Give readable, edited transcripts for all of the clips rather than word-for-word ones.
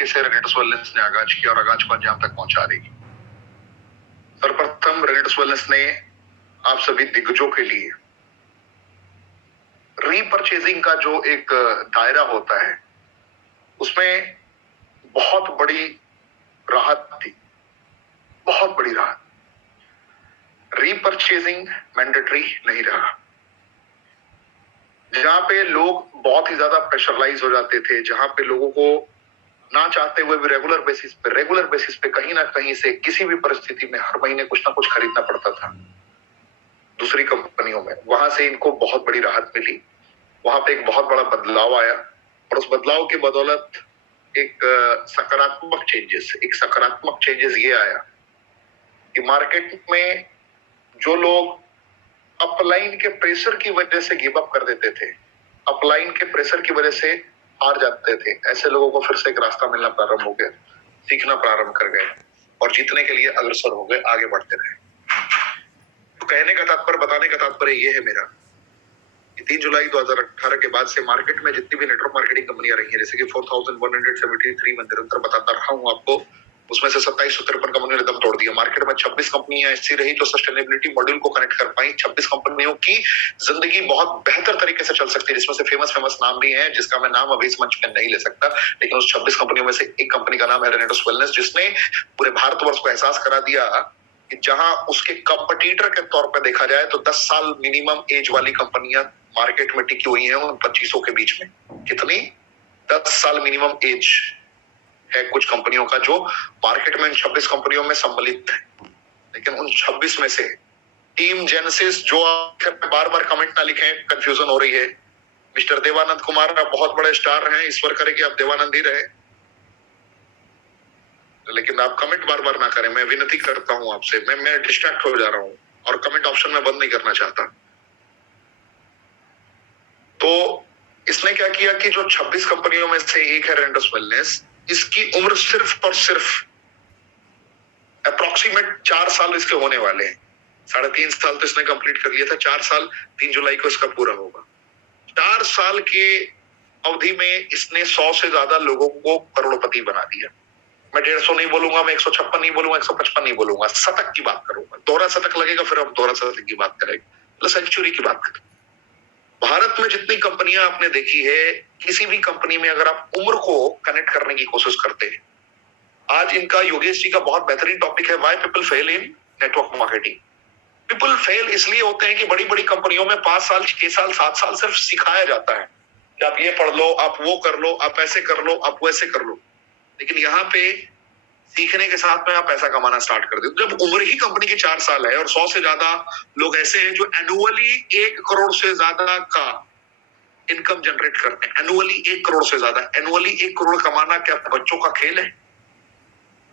तरीके से रेनेटस वेलनेस ने आगाज किया और आगाज को अंजाम तक पहुंचा रही। सर्वप्रथम रेनेटस वेलनेस ने आप सभी दिग्गजों के लिए रीपरचेजिंग का जो एक दायरा होता है उसमें बहुत बड़ी राहत थी, बहुत बड़ी राहत। रीपरचेजिंग मैंडेटरी नहीं रहा। जहां पे लोग बहुत ही ज्यादा प्रेशराइज हो जाते थे, जहां पे लोगों को ना चाहते हुए भी रेगुलर बेसिस पे कहीं ना कहीं से किसी भी परिस्थिति में हर महीने कुछ ना कुछ खरीदना पड़ता था दूसरी कंपनियों में, वहां से इनको बहुत बड़ी राहत मिली। वहां पे एक बहुत बड़ा बदलाव आया और उस बदलाव के बदौलत एक सकारात्मक चेंजेस ये आया कि मार्केट में जो लोग अपलाइन के प्रेशर की वजह से गिव अप कर देते थे, अपलाइन के प्रेशर की वजह से हार जाते थे, ऐसे लोगों को फिर से एक रास्ता मिलना प्रारंभ हो गया, सीखना प्रारंभ कर गए और जीतने के लिए अग्रसर हो गए, आगे बढ़ते रहे। तो कहने का तात्पर्य, बताने का तात्पर्य ये है मेरा कि 3 जुलाई 2018 के बाद से मार्केट में जितनी भी नेटवर्क मार्केटिंग कंपनियां रही हैं, जैसे कि 4173 मैं निरंतर बताता रहा हूं आपको, उसमें से 2753 कंपनियों ने दम तोड़ दिया। मार्केट में 26 कंपनियां ऐसी रही जो सस्टेनेबिलिटी मॉड्यूल को कनेक्ट कर पाई। 26 कंपनियों की जिंदगी बहुत बेहतर तरीके से चल सकती है, जिसमें से फेमस नाम भी है, जिसका मैं नाम अभी इस मंच पे नहीं ले सकता, लेकिन उस 26 कंपनियों में से एक कंपनी का नाम है रेनेटस वेलनेस, जिसने पूरे भारतवर्ष को एहसास करा दिया कि जहां उसके कंपटीटर के तौर पर देखा जाए तो 10 साल मिनिमम एज वाली कंपनियां मार्केट में टिकी हुई हैं उन 25 के बीच में। कितनी? 10 साल मिनिमम एज है कुछ कंपनियों का जो मार्केट में इन 26 कंपनियों में सम्मिलित है। लेकिन उन 26 में से टीम जेनेसिस, जो बार बार कमेंट ना लिखें, कंफ्यूजन हो रही है, मिस्टर देवानंद कुमार आप बहुत बड़े स्टार हैं, ईश्वर करे कि आप देवानंद ही रहे, लेकिन आप कमेंट बार बार ना करें, मैं विनती करता हूं आपसे। मैं डिस्ट्रैक्ट हो जा रहा हूं और कमेंट ऑप्शन में बंद नहीं करना चाहता। तो इसने क्या किया कि जो 26 कंपनियों में से एक है रेनेटस वेलनेस, इसकी उम्र सिर्फ और सिर्फ अप्रोक्सीमेट 4 साल इसके होने वाले हैं। 3.5 साल तो इसने कंप्लीट कर लिया था, 4 साल 3 जुलाई को इसका पूरा होगा। 4 साल के अवधि में इसने 100 से ज्यादा लोगों को करोड़पति बना दिया। मैं 150 नहीं बोलूंगा, मैं 156 नहीं बोलूंगा, 155 नहीं बोलूंगा, शतक की बात करूंगा। दोहरा शतक लगेगा, फिर हम दोहरा शतक की बात करेंगे, मतलब सेंचुरी की बात करें। भारत में जितनी कंपनियां आपने देखी है, किसी भी कंपनी में अगर आप उम्र को कनेक्ट करने की कोशिश करते हैं, आज इनका योगेश जी का बहुत बेहतरीन टॉपिक है, why people fail in network marketing. People fail इसलिए होते हैं कि बड़ी बड़ी कंपनियों में 5 साल 6 साल 7 साल सिर्फ सिखाया जाता है कि आप ये पढ़ लो, आप वो कर लो, आप ऐसे कर लो, आप वैसे कर लो, लेकिन यहाँ पे सीखने के साथ में आप पैसा कमाना स्टार्ट कर दो। जब उम्र ही कंपनी की 4 साल है और 100 से ज्यादा लोग ऐसे हैं जो एनुअली 1 करोड़ से ज्यादा का इनकम जनरेट करते हैं, एनुअली 1 करोड़ से ज्यादा। एनुअली 1 करोड़ कमाना क्या बच्चों का खेल है?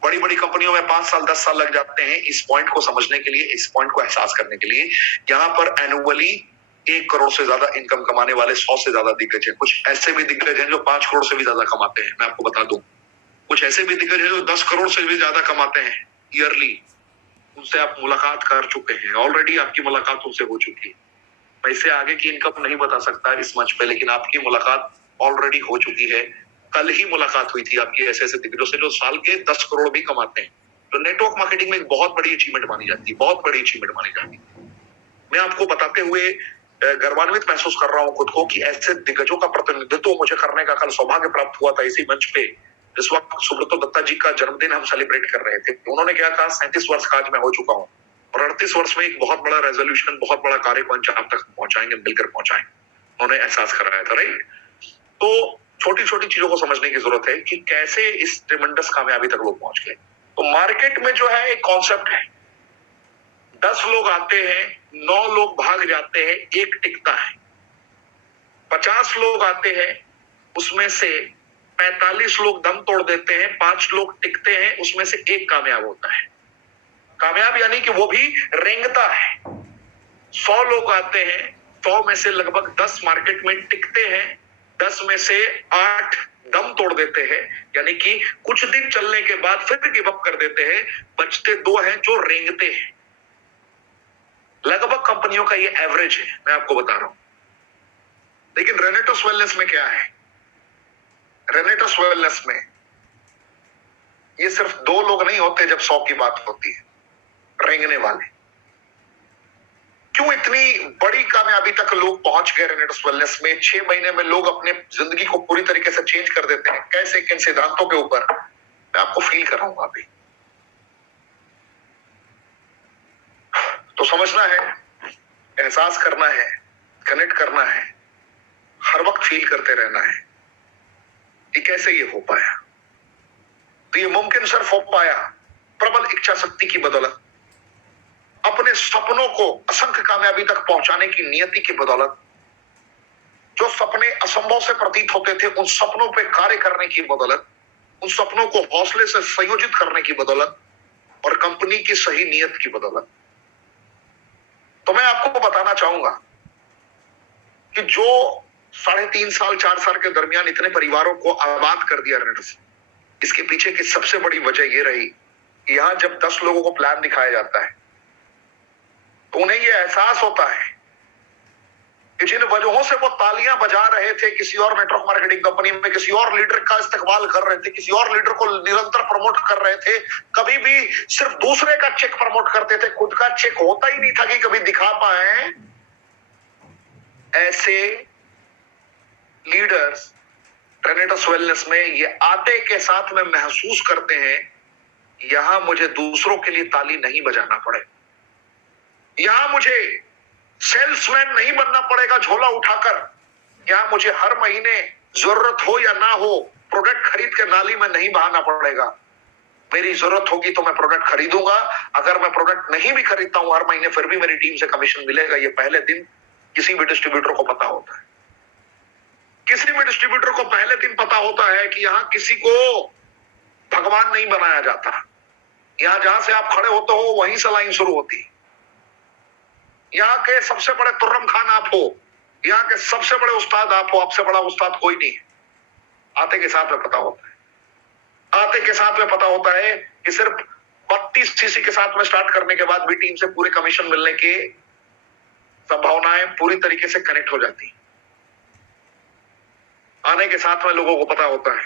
बड़ी बड़ी कंपनियों में 5 साल 10 साल लग जाते हैं इस पॉइंट को समझने के लिए, इस पॉइंट को एहसास करने के लिए। यहाँ पर एनुअली 1 करोड़ से ज्यादा इनकम कमाने वाले 100 से ज्यादा दिग्गज हैं। कुछ ऐसे भी दिग्गज हैं जो 5 करोड़ से भी ज्यादा कमाते हैं, मैं आपको बता दूं। कुछ ऐसे भी दिग्गज हैं जो 10 करोड़ से भी ज्यादा कमाते हैं ईयरली। उनसे आप मुलाकात कर चुके हैं, ऑलरेडी आपकी मुलाकात उनसे हो चुकी है। मैं इससे आगे की इनकम नहीं बता सकता इस मंच पे, लेकिन आपकी मुलाकात ऑलरेडी हो चुकी है। कल ही मुलाकात हुई थी आपकी ऐसे ऐसे दिग्गजों से जो साल के 10 करोड़ भी कमाते हैं। तो नेटवर्क मार्केटिंग में एक बहुत बड़ी अचीवमेंट मानी जाती है, बहुत बड़ी अचीवमेंट मानी जाती है। मैं आपको बताते हुए गर्वान्वित महसूस कर रहा हूं खुद को कि ऐसे दिग्गजों का प्रतिनिधित्व मुझे करने का कल सौभाग्य प्राप्त हुआ था इसी मंच पे। इस वक्त सुब्रतो दत्ता जी का जन्मदिन हम सेलिब्रेट कर रहे थे। उन्होंने क्या कहा, 37 वर्ष का आज मैं हो चुका हूँ और 38 वर्ष में एक बहुत बड़ा रेजोल्यूशन, बहुत बड़ा कार्य को अंजाम तक पहुंचाएंगे, मिलकर पहुंचाएंगे, उन्होंने एहसास कराया था, राइट। तो छोटी छोटी चीजों को समझने की जरूरत है कि कैसे इस ट्रेमेंडस कामयाबी तक लोग पहुंच गए। तो मार्केट में जो है एक कॉन्सेप्ट है, 10 लोग आते हैं, 9 लोग भाग जाते हैं, एक टिकता है। 50 लोग आते हैं, उसमें से 45 लोग दम तोड़ देते हैं, 5 लोग टिकते हैं, उसमें से एक कामयाब होता है। कामयाब यानी कि वो भी रेंगता है। 100 लोग आते हैं, 100 में से लगभग 10 मार्केट में टिकते हैं, 10 में से 8 दम तोड़ देते हैं, यानी कि कुछ दिन चलने के बाद फिर गिव अप कर देते हैं। बचते 2 हैं जो रेंगते हैं। लगभग कंपनियों का ये एवरेज है, मैं आपको बता रहा हूं। लेकिन रेनेटस वेलनेस में क्या है? रेनेटस वेलनेस में लोग नहीं होते जब 100 की बात होती है, रेंगने वाले। क्यों इतनी बड़ी कामयाबी तक लोग पहुंच गए रेनेटस वेलनेस में? 6 महीने में लोग अपने जिंदगी को पूरी तरीके से चेंज कर देते हैं। कैसे, किन सिद्धांतों के ऊपर, मैं आपको फील कराऊंगा अभी। तो समझना है, एहसास करना है, कनेक्ट करना है, हर वक्त फील करते रहना है कि कैसे ये हो पाया। तो ये मुमकिन सिर्फ हो पाया प्रबल इच्छा शक्ति की बदौलत, अपने सपनों को असंख्य कामयाबी तक पहुंचाने की नियति की बदौलत, जो सपने असंभव से प्रतीत होते थे उन सपनों पे कार्य करने की बदौलत, उन सपनों को हौसले से संयोजित करने की बदौलत, और कंपनी की सही नियत की बदौलत। तो मैं आपको बताना चाहूंगा कि जो 3.5 साल 4 साल के दरमियान इतने परिवारों को आबाद कर दिया रेनेटस, इसके पीछे की सबसे बड़ी वजह यह रही कि यहां जब 10 लोगों को प्लान दिखाया जाता है तो उन्हें यह एहसास होता है कि जिन वजहों से वो तालियां बजा रहे थे किसी और नेटवर्क मार्केटिंग कंपनी में, किसी और लीडर का इस्तेमाल कर रहे थे, किसी और लीडर को निरंतर प्रमोट कर रहे थे, कभी भी सिर्फ दूसरे का चेक प्रमोट करते थे, खुद का चेक होता ही नहीं था कि कभी दिखा पाए। ऐसे लीडर्स रेनेटस वेलनेस में ये आते के साथ में महसूस करते हैं, यहां मुझे दूसरों के लिए ताली नहीं बजाना पड़े, यहां मुझे सेल्समैन नहीं बनना पड़ेगा झोला उठाकर, यहां मुझे हर महीने जरूरत हो या ना हो प्रोडक्ट खरीद के नाली में नहीं बहाना पड़ेगा। मेरी जरूरत होगी तो मैं प्रोडक्ट खरीदूंगा, अगर मैं प्रोडक्ट नहीं भी खरीदता हूं हर महीने फिर भी मेरी टीम से कमीशन मिलेगा। ये पहले दिन किसी भी डिस्ट्रीब्यूटर को पता होता है, किसी भी डिस्ट्रीब्यूटर को पहले दिन पता होता है कि यहां किसी को भगवान नहीं बनाया जाता, यहां जहां से आप खड़े होते हो वहीं से लाइन शुरू होती है। यहाँ के सबसे बड़े तुर्रम खान आप हो, यहाँ के सबसे बड़े उस्ताद आप हो, आपसे बड़ा उस्ताद कोई नहीं है। आते के साथ में पता होता है, आते के साथ में पता होता है कि सिर्फ 32 सीसी के साथ में स्टार्ट करने के बाद भी टीम से पूरे कमीशन मिलने की संभावनाएं पूरी तरीके से कनेक्ट हो जाती। आने के साथ में लोगों को पता होता है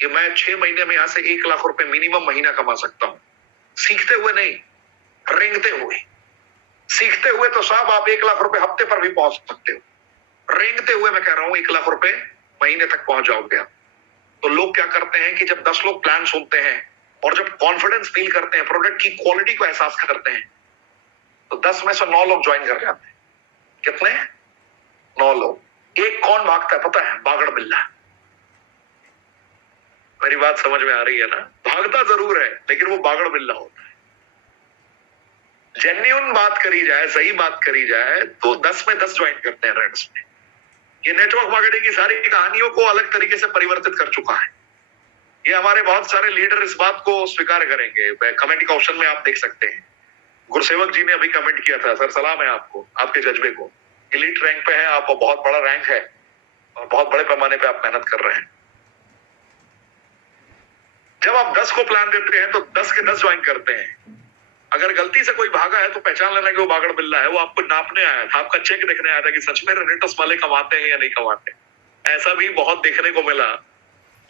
कि मैं 6 महीने में यहां से 1 लाख रुपए मिनिमम महीना कमा सकता हूं, सीखते हुए नहीं, रेंगते हुए। सीखते हुए तो साहब आप 1 लाख रुपए हफ्ते पर भी पहुंच सकते हो, रेंगते हुए मैं कह रहा हूं 1 लाख रुपए महीने तक पहुंच जाओगे आप। तो लोग क्या करते हैं कि जब 10 लोग प्लान सुनते हैं और जब कॉन्फिडेंस फील करते हैं, प्रोडक्ट की क्वालिटी को एहसास करते हैं, तो 10 में से 9 लोग ज्वाइन कर जाते हैं। कितने? 9 लोग। एक कौन भागता है पता है? बागड़ बिल्ला। मेरी बात समझ में आ रही है ना? भागता जरूर है लेकिन वो बागड़ बिल्ला होता है। जेन्युइन बात करी जाए, सही बात करी जाए तो 10 में 10 ज्वाइन करते हैं रेड्स में। ये नेटवर्क मार्केटिंग की सारी कहानियों को अलग तरीके से परिवर्तित कर चुका है। ये हमारे बहुत सारे लीडर इस बात को स्वीकार करेंगे। कमेंट के ऑप्शन में आप देख सकते हैं, गुरसेवक जी ने अभी कमेंट किया था, सर सलाम है आपको, आपके जज्बे को। एलीट रैंक पे है आप, बहुत बड़ा रैंक है और बहुत बड़े पैमाने पे आप मेहनत कर रहे हैं। जब आप 10 को प्लान देते हैं तो 10 के 10 ज्वाइन करते हैं। अगर गलती से कोई भागा है तो पहचान लेना कि वो बागड़ बिल्ला है, वो आपको नापने आया था, आपका चेक देखने आया था कि सच में रेनेटस वाले कमाते हैं या नहीं कमाते। ऐसा भी बहुत देखने को मिला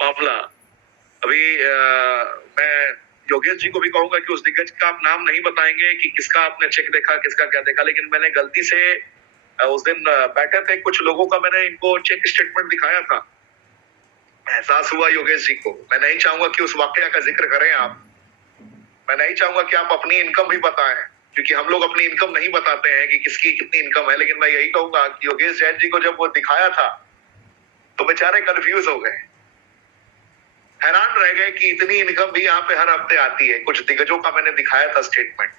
मामला। अभी मैं योगेश जी को भी कहूंगा कि उस दिग्गज का आप नाम नहीं बताएंगे कि किसका आपने चेक देखा, किसका क्या देखा, लेकिन मैंने गलती से उस दिन बैठे थे कुछ लोगों का, मैंने इनको चेक स्टेटमेंट दिखाया था। एहसास हुआ योगेश जी को। मैं नहीं चाहूंगा कि उस वाकया का जिक्र करें आप, मैं नहीं चाहूंगा कि आप अपनी इनकम भी बताएं, क्योंकि हम लोग अपनी इनकम नहीं बताते हैं कि किसकी कितनी इनकम है। लेकिन मैं यही कहूंगा कि योगेश जैन जी को जब वो दिखाया था तो बेचारे कंफ्यूज हो गए, हैरान रह गए कि इतनी इनकम भी यहाँ पे हर हफ्ते आती है। कुछ दिग्गजों का मैंने दिखाया था स्टेटमेंट।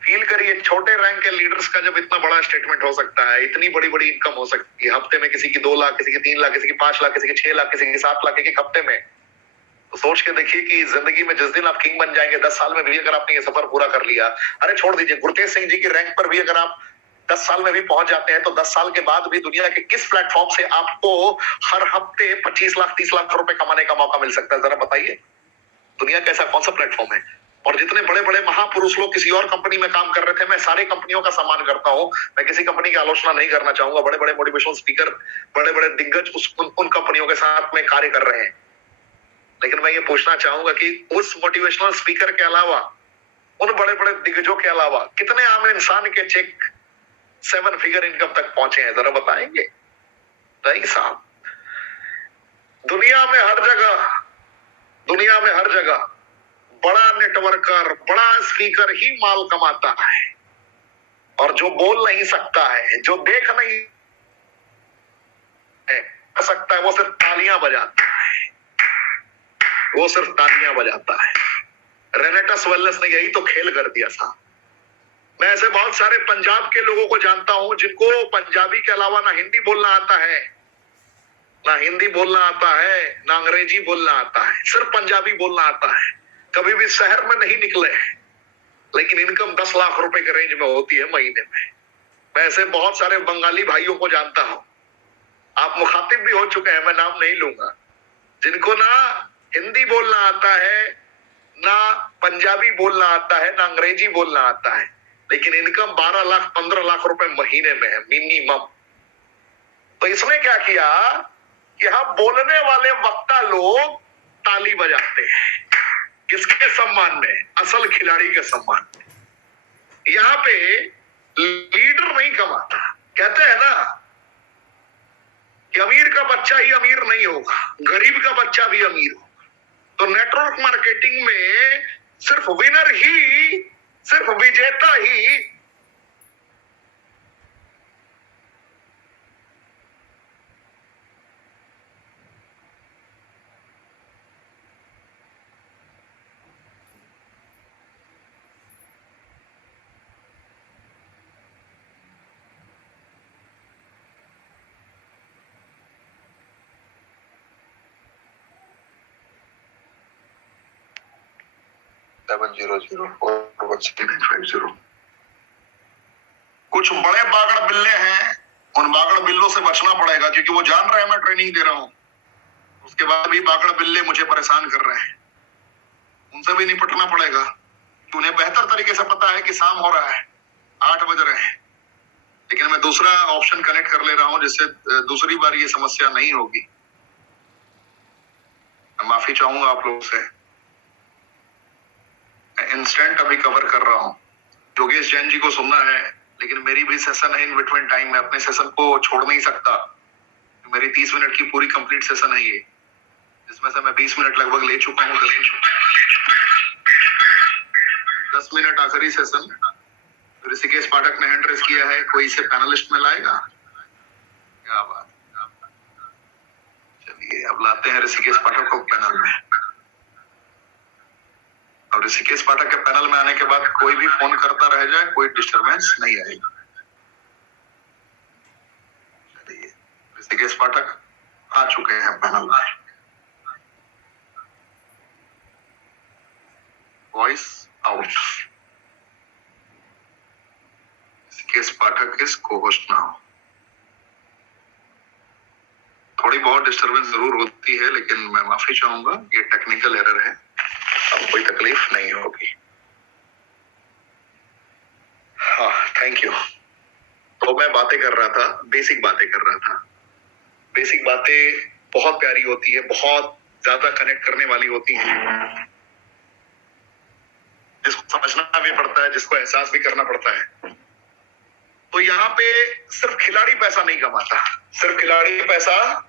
फील करिए, छोटे रैंक के लीडर्स का जब इतना बड़ा स्टेटमेंट हो सकता है, इतनी बड़ी बड़ी इनकम हो सकती है हफ्ते में, किसी की 2 लाख, किसी की 3 लाख, किसी की 5 लाख, किसी की 6 लाख, किसी की 7 लाख एक हफ्ते में। तो सोच के देखिए कि जिंदगी में जिस दिन आप किंग बन जाएंगे, 10 साल में भी अगर आपने ये सफर पूरा कर लिया, अरे छोड़ दीजिए, गुरतेज सिंह जी की रैंक पर भी अगर आप 10 साल में भी पहुंच जाते हैं तो 10 साल के बाद भी दुनिया के किस प्लेटफॉर्म से आपको हर हफ्ते 25 लाख 30 लाख रुपए कमाने का मौका मिल सकता है? जरा बताइए, दुनिया का ऐसा कौन सा प्लेटफॉर्म है? और जितने बड़े बड़े महापुरुष लोग किसी और कंपनी में काम कर रहे थे, मैं सारी कंपनियों का सम्मान करता हूं, मैं किसी कंपनी की आलोचना नहीं करना चाहूंगा। बड़े बड़े मोटिवेशनल स्पीकर, बड़े बड़े दिग्गज उन कंपनियों के साथ में कार्य कर रहे हैं, लेकिन मैं ये पूछना चाहूंगा कि उस मोटिवेशनल स्पीकर के अलावा, उन बड़े बड़े दिग्गजों के अलावा कितने आम इंसान के चेक 7 फिगर इनकम तक पहुंचे हैं, जरा बताएंगे? नहीं साहब। दुनिया में हर जगह बड़ा नेटवर्कर, बड़ा स्पीकर ही माल कमाता है, और जो बोल नहीं सकता है, जो देख नहीं सकता है, वो सिर्फ तालियां बजाता है, वो सिर्फ तालियां बजाता है। रेनेटस वेलनेस ने यही तो खेल कर दिया था। मैं ऐसे बहुत सारे पंजाब के लोगों को जानता हूं जिनको पंजाबी के अलावा ना हिंदी बोलना आता है, ना हिंदी बोलना आता है, ना अंग्रेजी बोलना आता है, सिर्फ पंजाबी बोलना आता है। कभी भी शहर में नहीं निकले हैं, लेकिन इनकम 10 लाख रुपए के रेंज में होती है महीने में। मैं ऐसे बहुत सारे बंगाली भाइयों को जानता हूं, आप मुखातिब भी हो चुके हैं, मैं नाम नहीं लूंगा, जिनको ना हिंदी बोलना आता है, ना पंजाबी बोलना आता है, ना अंग्रेजी बोलना आता है, लेकिन इनकम 12 लाख 15 लाख रुपए महीने में है मिनिमम। तो इसने क्या किया कि यहां बोलने वाले वक्ता लोग ताली बजाते हैं, किसके सम्मान में? असल खिलाड़ी के सम्मान में। यहां पे लीडर नहीं कमाता। कहते हैं ना कि अमीर का बच्चा ही अमीर नहीं होगा, गरीब का बच्चा भी अमीर होगा। तो नेटवर्क मार्केटिंग में सिर्फ विनर ही, सिर्फ विजेता ही कुछ बड़े बागड़ बिल्ले हैं, उन बागड़ बिल्लों से बचना पड़ेगा, क्योंकि वो जान रहे हैं मैं ट्रेनिंग दे रहा हूं, उसके बाद भी बागड़ बिल्ले मुझे परेशान कर रहे हैं। उनसे भी निपटना पड़ेगा। उन्हें बेहतर तरीके से पता है कि शाम हो रहा है, 8 बज रहे हैं, लेकिन मैं दूसरा ऑप्शन कनेक्ट कर ले रहा हूं जिससे दूसरी बार ये समस्या नहीं होगी। मैं माफी चाहूंगा आप लोगों से। इंस्टेंट अभी कवर कर रहा हूं। योगेश जैन जी को सुनना है, लेकिन मेरी भी सेशन है इन बिटवीन टाइम। मैं अपने सेशन को छोड़ नहीं सकता। मेरी 30 मिनट की पूरी कंप्लीट सेशन है ये, जिसमें से मैं 20 मिनट लगभग ले चुका हूँ। 10 मिनट आखिरी सेशन। ऋषिकेश पाठक ने हैंड रेस किया है, कोई इसे पैनलिस्ट में लाएगा? क्या बात। चलिए अब लाते हैं ऋषिकेश पाठक को पैनल में। और ऋषिकेश पाठक के पैनल में आने के बाद कोई भी फोन करता रह जाए, कोई डिस्टरबेंस नहीं आएगी। चलिए ऋषिकेश पाठक आ चुके हैं पैनल में। Voice out. Rishikesh Pathak is co-host now. थोड़ी बहुत डिस्टरबेंस जरूर होती है, लेकिन मैं माफी चाहूंगा, ये टेक्निकल एरर है, अब कोई तकलीफ नहीं होगी। हाँ, थैंक यू। तो मैं बातें कर रहा था, बेसिक बातें कर रहा था। बेसिक बातें बहुत प्यारी होती है, बहुत ज्यादा कनेक्ट करने वाली होती है, जिसको समझना भी पड़ता है, जिसको एहसास भी करना पड़ता है। तो यहाँ पे सिर्फ खिलाड़ी पैसा नहीं कमाता, सिर्फ खिलाड़ी पैसा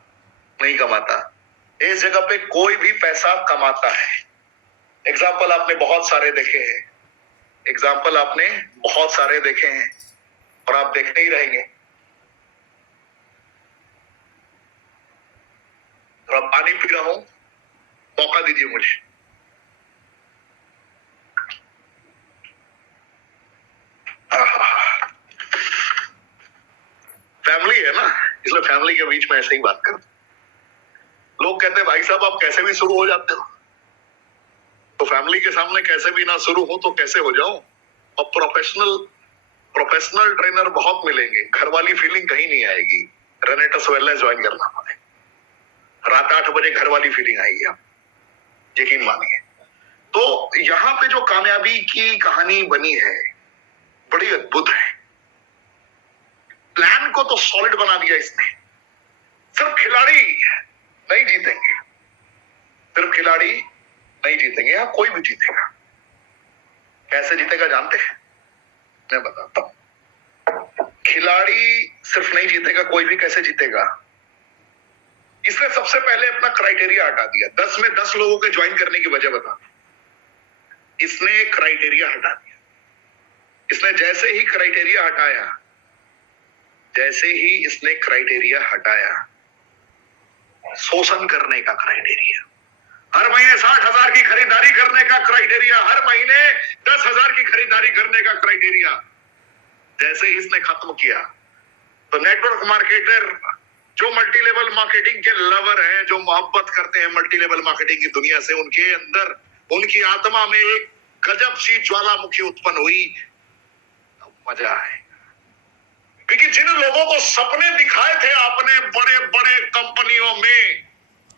नहीं कमाता, इस जगह पे कोई भी पैसा कमाता है। एग्जाम्पल आपने बहुत सारे देखे हैं, एग्जाम्पल आपने बहुत सारे देखे हैं, और आप देखते ही रहेंगे। और अब पानी पी रहा हूं, मौका दीजिए मुझे। फैमिली है ना, इसलिए फैमिली के बीच में ऐसे ही बात करते। लोग कहते हैं भाई साहब आप कैसे भी शुरू हो जाते हो, तो फैमिली के सामने कैसे भी ना शुरू हो तो कैसे हो जाओ। और प्रोफेशनल ट्रेनर बहुत मिलेंगे, घर वाली फीलिंग कहीं नहीं आएगी। रेनेटस वेलनेस ज्वाइन करना पड़े, रात 8 बजे घर वाली फीलिंग आएगी, आप यकीन मानिए। तो यहाँ पे जो कामयाबी की कहानी बनी है बड़ी अद्भुत है। प्लान को तो सॉलिड बना दिया इसने। सिर्फ खिलाड़ी नहीं जीतेंगे, सिर्फ खिलाड़ी नहीं जीतेंगे, यहाँ कोई भी जीतेगा। कैसे जीतेगा जानते हैं? मैं बताता हूं। खिलाड़ी सिर्फ नहीं जीतेगा, कोई भी कैसे जीतेगा? इसने सबसे पहले अपना क्राइटेरिया हटा दिया। 10 में 10 लोगों के ज्वाइन करने की वजह बता। इसने क्राइटेरिया हटा दिया। इसने जैसे ही क्राइटेरिया हटाया, जैसे ही इसने क्राइटेरिया हटाया, शोषण करने का क्राइटेरिया, हर महीने 60,000 की खरीदारी करने का क्राइटेरिया, हर महीने 10,000 की खरीदारी करने का क्राइटेरिया जैसे ही इसने खत्म किया, तो नेटवर्क मार्केटर जो मल्टी लेवल मार्केटिंग के लवर हैं, जो मोहब्बत करते हैं मल्टी लेवल मार्केटिंग की दुनिया से, उनके अंदर, उनकी आत्मा में एक गजब सी ज्वालामुखी उत्पन्न हुई। मजा आए, क्योंकि जिन लोगों को सपने दिखाए थे आपने बड़े बड़े कंपनियों में,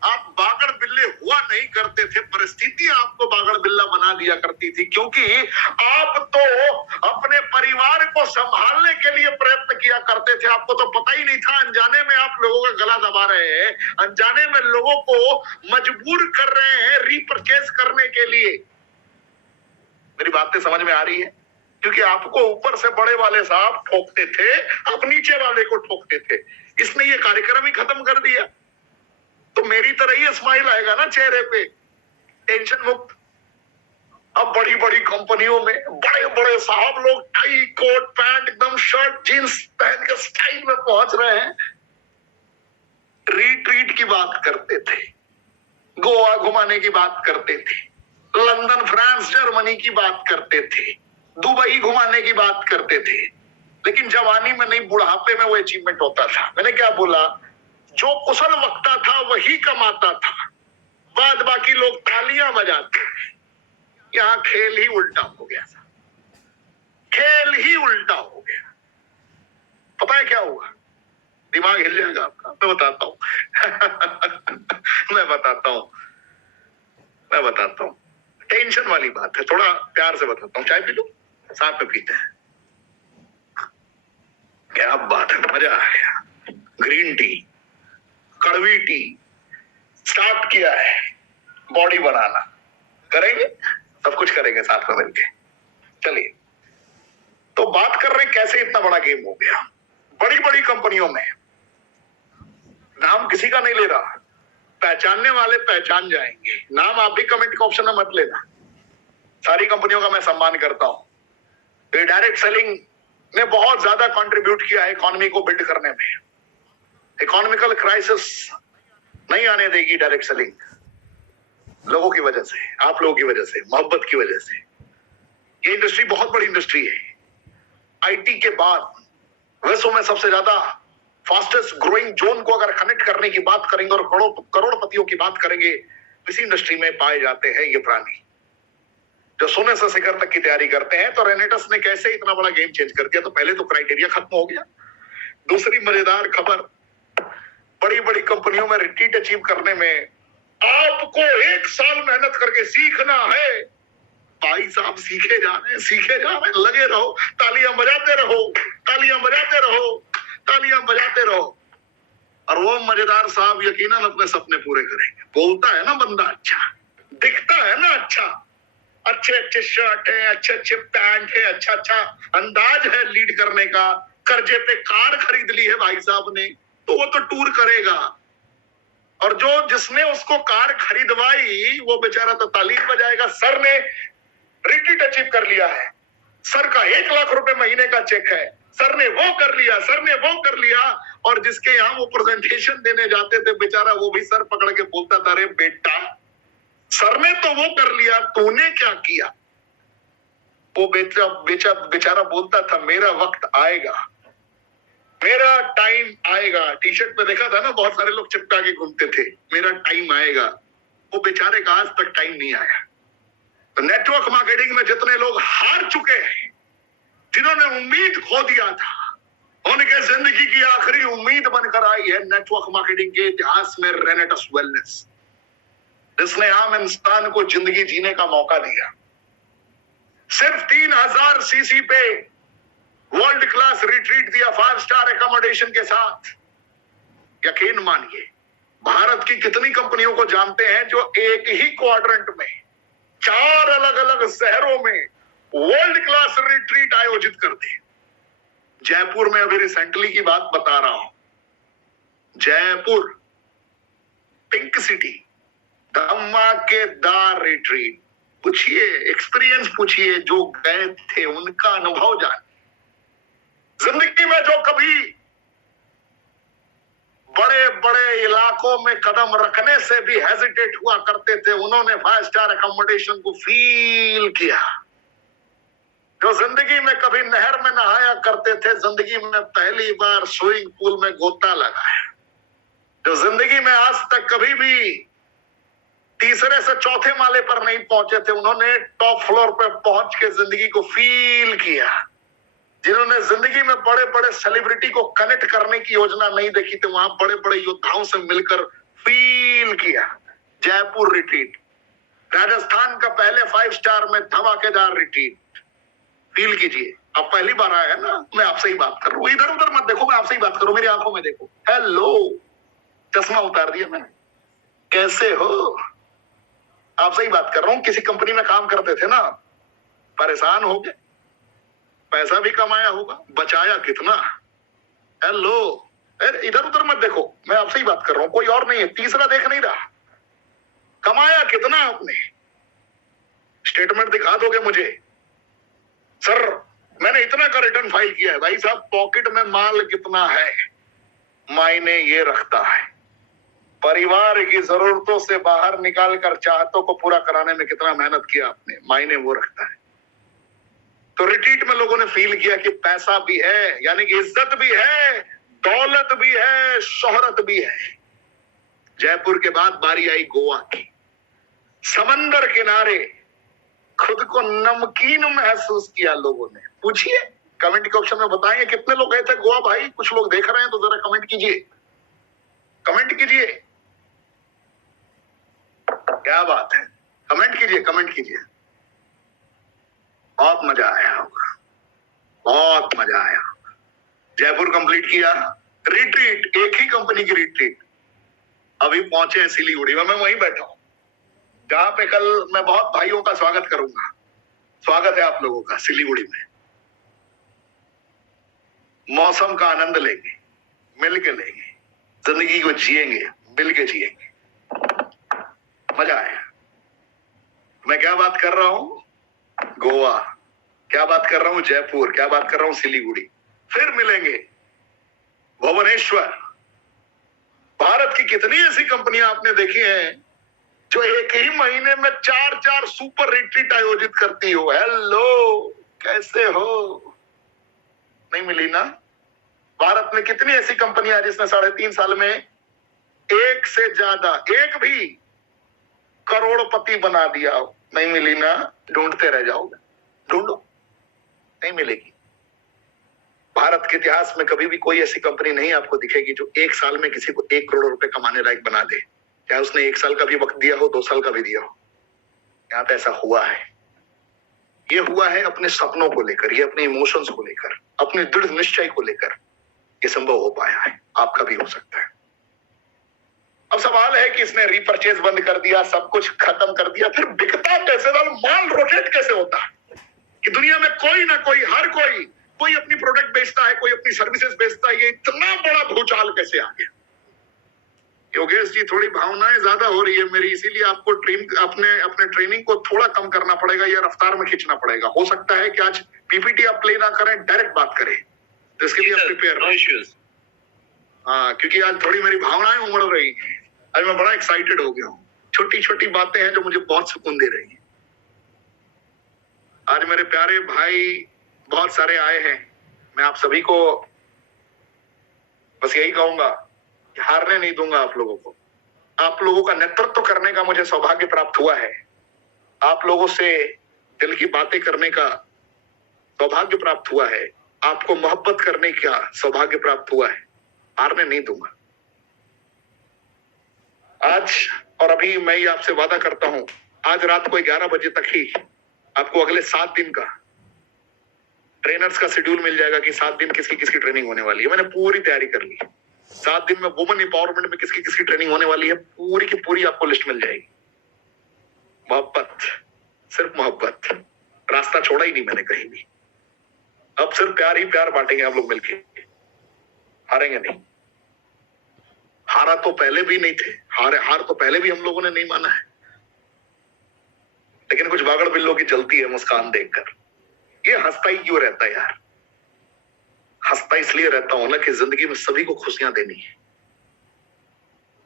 आप बागड़ बिल्ले हुआ नहीं करते थे, परिस्थिति आपको बागड़ बिल्ला बना दिया करती थी, क्योंकि आप तो अपने परिवार को संभालने के लिए प्रयत्न किया करते थे। आपको तो पता ही नहीं था, अनजाने में आप लोगों का गला दबा रहे हैं, अनजाने में लोगों को मजबूर कर रहे हैं रीपरचेज करने के लिए। मेरी बातें समझ में आ रही है? क्योंकि आपको ऊपर से बड़े वाले साहब ठोकते थे, आप नीचे वाले को ठोकते थे। इसने ये कार्यक्रम ही खत्म कर दिया, तो मेरी तरह ही स्माइल आएगा ना चेहरे पे, टेंशन मुक्त। अब बड़ी बड़ी कंपनियों में बड़े बड़े साहब लोग टाई कोट पैंट एकदम शर्ट जींस पहन के स्टाइल में पहुंच रहे हैं। रिट्रीट की बात करते थे, गोवा घुमाने की बात करते थे, लंदन फ्रांस जर्मनी की बात करते थे, दुबई घुमाने की बात करते थे, लेकिन जवानी में नहीं, बुढ़ापे में वो अचीवमेंट होता था। मैंने क्या बोला? जो कुशल वक्ता था वही कमाता था, बाद बाकी लोग तालियां बजाते थे। यहाँ खेल ही उल्टा हो गया था, खेल ही उल्टा हो गया। पता है क्या हुआ? दिमाग हिल जाएगा आपका, मैं बताता हूं मैं बताता हूं। टेंशन वाली बात है, थोड़ा प्यार से बताता हूँ। चाय पी लो, साथ में पीते हैं। क्या बात है, मजा आ गया। ग्रीन टी, कड़वी टी स्टार्ट किया है, बॉडी बनाना करेंगे, सब कुछ करेंगे साथ में मिलके। चलिए, तो बात कर रहे हैं कैसे इतना बड़ा गेम हो गया। बड़ी बड़ी कंपनियों में, नाम किसी का नहीं ले रहा, पहचानने वाले पहचान जाएंगे। नाम आप भी कमेंट के ऑप्शन में मत लेना, सारी कंपनियों का मैं सम्मान करता हूं। ये डायरेक्ट सेलिंग ने बहुत ज्यादा कंट्रीब्यूट किया है इकोनॉमी को बिल्ड करने में। इकोनॉमिकल क्राइसिस नहीं आने देगी डायरेक्ट सेलिंग, लोगों की वजह से, आप लोगों की वजह से, मोहब्बत की वजह से। ये इंडस्ट्री बहुत बड़ी इंडस्ट्री है। आईटी के बाद विश्व में सबसे ज्यादा फास्टेस्ट ग्रोइंग जोन को अगर कनेक्ट करने की बात करेंगे और करोड़पतियों की बात करेंगे, इसी इंडस्ट्री में पाए जाते हैं ये प्राणी जो सोने से शिखर तक की तैयारी करते हैं। तो रेनेटस ने कैसे इतना बड़ा गेम चेंज कर दिया? तो पहले तो क्राइटेरिया खत्म हो गया। दूसरी मजेदार खबर, बड़ी बड़ी कंपनियों में रिट्रीट अचीव करने में आपको 1 साल मेहनत करके सीखना है। भाई साहब सीखे जा रहे हैं, सीखे जा रहे हैं, लगे रहो, तालियां बजाते रहो, तालियां बजाते रहो, तालियां बजाते रहो। और वो मजेदार साहब यकीनन अपने सपने पूरे करेंगे। बोलता है ना बंदा अच्छा, दिखता है ना अच्छा, अच्छे अच्छे शर्ट है, अच्छे अच्छे पैंट है, अच्छा अच्छा अंदाज है लीड करने का, कर्जे पे कार खरीद ली है भाई साहब ने, तो वो तो टूर करेगा। और जो जिसने उसको कार खरीदवाई वो बेचारा तो तालीम बजाएगा। सर ने रिट्रीट अचीव कर लिया है, सर का 1 लाख रुपए महीने का चेक है, सर ने वो कर लिया, सर ने वो कर लिया। और जिसके यहाँ वो प्रेजेंटेशन देने जाते थे बेचारा, वो भी सर पकड़ के बोलता था, अरे बेटा सर ने तो वो कर लिया, तूने क्या किया? वो बेचारा बोलता था, मेरा वक्त आएगा, मेरा टाइम आएगा। टी शर्ट पे देखा था ना, बहुत सारे लोग चिपका के घूमते थे, मेरा टाइम आएगा। वो बेचारे का आज तक टाइम नहीं आया। तो नेटवर्क मार्केटिंग में जितने लोग हार चुके हैं, जिन्होंने उम्मीद खो दिया था, उनके जिंदगी की आखिरी उम्मीद बनकर आई है नेटवर्क मार्केटिंग के इतिहास में रेनेटस वेलनेस, जिसने आम इंसान को जिंदगी जीने का मौका दिया। सिर्फ 3000 सीसी पे वर्ल्ड क्लास रिट्रीट दिया 5 स्टार एकोमोडेशन के साथ। यकीन मानिए, भारत की कितनी कंपनियों को जानते हैं जो एक ही क्वाड्रेंट में 4 अलग अलग शहरों में वर्ल्ड क्लास रिट्रीट आयोजित करते हैं? जयपुर में अभी रिसेंटली की बात बता रहा हूं, जयपुर पिंक सिटी, धमाकेदार रिट्रीट। पूछिए, एक्सपीरियंस पूछिए, जो गए थे उनका अनुभव जान। जिंदगी में जो कभी बड़े बड़े इलाकों में कदम रखने से भी हेजिटेट हुआ करते थे, उन्होंने 5 स्टार अकोमोडेशन को फील किया। जो जिंदगी में कभी नहर में नहाया करते थे, जिंदगी में पहली बार स्विमिंग पूल में गोता लगाया। जो जिंदगी में आज तक कभी भी तीसरे से चौथे माले पर नहीं पहुंचे थे, उन्होंने टॉप फ्लोर पर पहुंच के जिंदगी को फील किया। जिन्होंने जिंदगी में बड़े बड़े सेलिब्रिटी को कनेक्ट करने की योजना नहीं देखी थी, वहां बड़े बड़े योद्धाओं से मिलकर फील किया। जयपुर रिट्रीट, राजस्थान का पहले 5 स्टार में धमाकेदार रिट्रीट, फील कीजिए। अब पहली बार आया है ना, मैं आपसे ही बात कर रहा हूं, इधर उधर मत देखो, मैं आपसे ही बात करूं, मेरी आंखों में देखो। हेलो, चश्मा उतार दिया मैंने, कैसे हो? आपसे ही बात कर रहा हूं। किसी कंपनी में काम करते थे ना, परेशान हो गए, पैसा भी कमाया होगा, बचाया कितना? हेलो, इधर उधर मत देखो, मैं आपसे ही बात कर रहा हूं, कोई और नहीं है, तीसरा देख नहीं रहा। कमाया कितना आपने? स्टेटमेंट दिखा दोगे मुझे? सर मैंने इतना का रिटर्न फाइल किया है। भाई साहब, पॉकेट में माल कितना है मायने ये रखता है। परिवार की जरूरतों से बाहर निकालकर चाहतों को पूरा कराने में कितना मेहनत किया आपने, मायने वो रखता है। तो रिट्रीट में लोगों ने फील किया कि पैसा भी है, यानी कि इज्जत भी है, दौलत भी है, शोहरत भी है। जयपुर के बाद बारी आई गोवा की। समंदर किनारे खुद को नमकीन महसूस किया लोगों ने। पूछिए, कमेंट के ऑप्शन में बताएंगे कितने लोग गए थे गोवा। भाई कुछ लोग देख रहे हैं तो जरा कमेंट कीजिए, कमेंट कीजिए, क्या बात है, कमेंट कीजिए, कमेंट कीजिए। बहुत मजा आया होगा, बहुत मजा आया। जयपुर कंप्लीट किया, रिट्रीट, एक ही कंपनी की रिट्रीट। अभी पहुंचे हैं सिलीगुड़ी में, मैं वहीं बैठा हूं जहां पे कल मैं बहुत भाइयों का स्वागत करूंगा। स्वागत है आप लोगों का सिलीगुड़ी में। मौसम का आनंद लेंगे, मिल के लेंगे, जिंदगी को जिएंगे, मिल के जिएंगे, मजा आया। मैं क्या बात कर रहा हूं? गोवा, क्या बात कर रहा हूं? जयपुर, क्या बात कर रहा हूं? सिलीगुड़ी। फिर मिलेंगे भुवनेश्वर। भारत की कितनी ऐसी कंपनियां आपने देखी हैं जो एक ही महीने में 4 सुपर रिट्रीट आयोजित करती हो? हेलो, कैसे हो? नहीं मिली ना? भारत में कितनी ऐसी कंपनियां जिसने 3.5 साल में एक से ज्यादा, एक भी करोड़पति बना दिया हो? नहीं मिली ना? ढूंढते रह जाओगे, ढूंढो, नहीं मिलेगी। भारत के इतिहास में कभी भी कोई ऐसी कंपनी नहीं आपको दिखेगी जो 1 साल में किसी को 1 करोड़ रुपए कमाने लायक बना दे, चाहे उसने 1 साल का भी वक्त दिया हो, 2 साल का भी दिया हो। यहां पे ऐसा हुआ है। ये हुआ है अपने सपनों को लेकर, ये अपने इमोशंस को लेकर, अपने दृढ़ निश्चय को लेकर ये संभव हो पाया है। आपका भी हो सकता है। अब सवाल है कि इसने रीपरचेज बंद कर दिया, सब कुछ खत्म कर दिया, फिर बिकता कैसे? माल रोटेट कैसे होता है कि दुनिया में कोई ना कोई, हर कोई अपनी प्रोडक्ट बेचता है, कोई अपनी सर्विसेज बेचता है। ये इतना बड़ा भूचाल कैसे आ गया? योगेश जी, थोड़ी भावनाएं ज्यादा हो रही है मेरी, इसीलिए आपको अपने ट्रेनिंग को थोड़ा कम करना पड़ेगा या रफ्तार में खींचना पड़ेगा। हो सकता है कि आज पीपीटी आप प्ले ना करें, डायरेक्ट बात करें, तो इसके लिए आप प्रिपेयर रहिए। हाँ, क्योंकि आज थोड़ी मेरी भावनाएं उमड़ रही हैं। आज मैं बड़ा एक्साइटेड हो गया हूँ। छोटी छोटी बातें हैं जो मुझे बहुत सुकून दे रही हैं। आज मेरे प्यारे भाई बहुत सारे आए हैं। मैं आप सभी को बस यही कहूंगा कि हारने नहीं दूंगा आप लोगों को। आप लोगों का नेतृत्व करने का मुझे सौभाग्य प्राप्त हुआ है। आप लोगों से दिल की बातें करने का सौभाग्य प्राप्त हुआ है। आपको मोहब्बत करने का सौभाग्य प्राप्त हुआ है। हारने नहीं दूंगा। आज और अभी मैं ही आपसे वादा करता हूं, आज रात को 11 बजे तक ही आपको अगले 7 दिन का ट्रेनर्स का शेड्यूल मिल जाएगा कि 7 दिन किसकी किसकी ट्रेनिंग होने वाली है। मैंने पूरी तैयारी कर ली। 7 दिन में वुमेन एम्पावरमेंट में किसकी किसकी ट्रेनिंग होने वाली है, पूरी की पूरी आपको लिस्ट मिल जाएगी। मोहब्बत, सिर्फ मोहब्बत, रास्ता छोड़ा ही नहीं मैंने कहीं भी। अब सिर्फ प्यार ही प्यार बांटेंगे हम लोग मिलके, हारेंगे नहीं। हारा तो पहले भी नहीं थे, हार तो पहले भी हम लोगों ने नहीं माना है, लेकिन कुछ बागड़ बिल्लों की चलती है मुस्कान देखकर। ये हंसता ही क्यों रहता है यार? हंसता इसलिए रहता हूं ना कि जिंदगी में सभी को खुशियां देनी है,